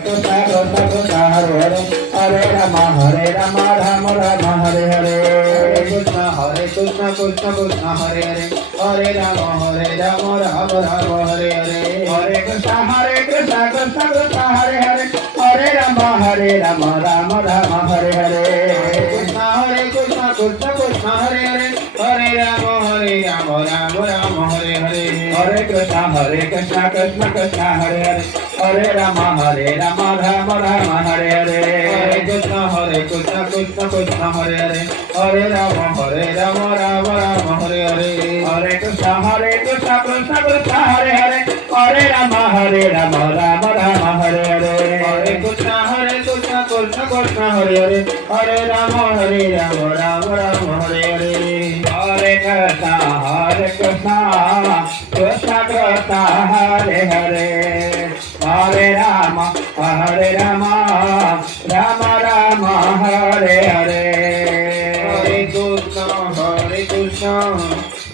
Krishna Krishna Krishna Hare Hare Hare Rama Rama Rama Hare Hare Krishna Krishna Krishna Hare Hare Hare Rama Rama Rama Hare Hare Hare Krishna Krishna Krishna Hare Hare Hare Rama Rama Rama Hare Hare Krishna Krishna Krishna Hare Hare Hare Rama Rama Rama Hare Hare Hare Krishna Krishna Krishna Hare Hare Hare Rama Rama Rama Hare Hare Hare Krishna Krishna Krishna Hare Hare Hare Rama Rama Rama Hare Hare Hare Krishna Krishna Krishna Hare Hare Hare Rama Rama Rama Hare Hare Hare Krishna Krishna Krishna Hare Hare Hare Rama Rama Rama Hare Hare Hare Krishna Krishna Krishna Hare Hare Hare Rama Rama Rama Hare Hare Hare Krishna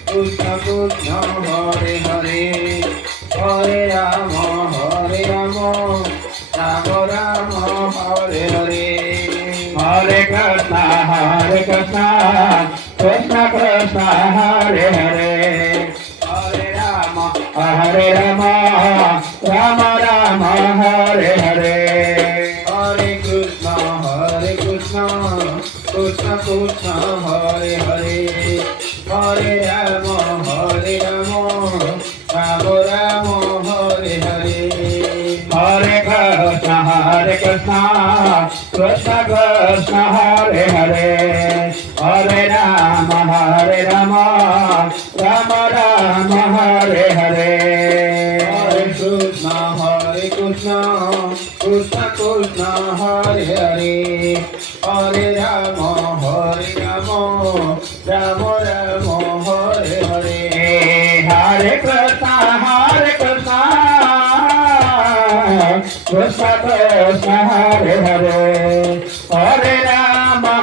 Krishna Krishna Hare Hare Hare Rama Rama Rama Hare Hare Hare Krishna Krishna Krishna Hare Hare Hare Rama Rama Rama Hare Hare Hare Krishna Krishna Krishna Hare Hare Hare Rama Rama Rama Hare Hare Hare Krishna Krishna Krishna Hare Hare Hare Rama Rama Rama Hare Hare Hare Krishna Krishna Krishna Hare Hare Hare Rama Rama Rama Hare Hare Hare Krishna Krishna Krishna Hare Hare Hare Rama Rama Rama Hare Hare Hare Krishna Krishna Krishna Hare Hare Hare Rama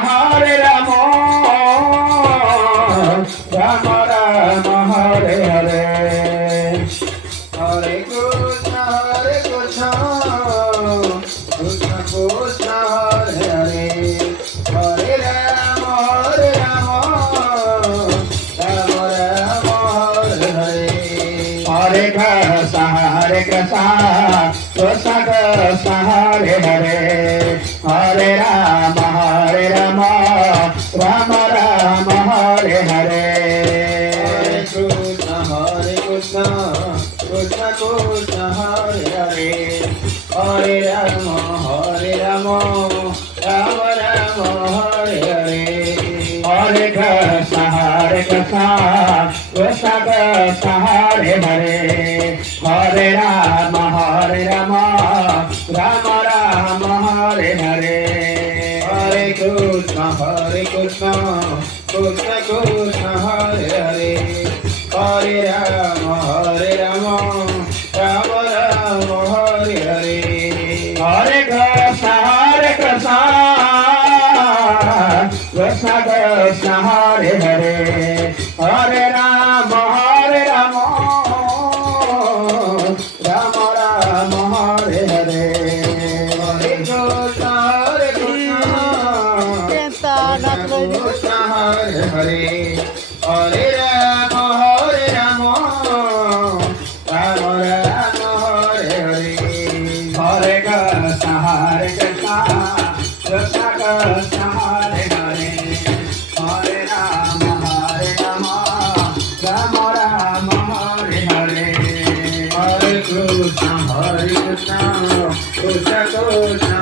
Rama Rama Hare Hare Hare Krishna Krishna Krishna Hare Hare Hare Rama Rama Rama Hare Hare Hare Krishna Krishna Krishna Hare Hare Hare Rama Rama Rama Hare Hare Hare Krishna Krishna Krishna Hare Hare Hare Rama Rama Rama Hare Hare Hare Krishna Krishna Krishna Hare Hare Hare Rama Rama Rama Hare Hare Hare Krishna Krishna Krishna Hare Hare Hare Rama Rama Hare Hare Hare Krishna Krishna Hare Hare Hare Rama Rama Hare Hare Hare Krishna Krishna Krishna Hare Hare Hare Rama Rama Hare Hare Hare Krishna Krishna Krishna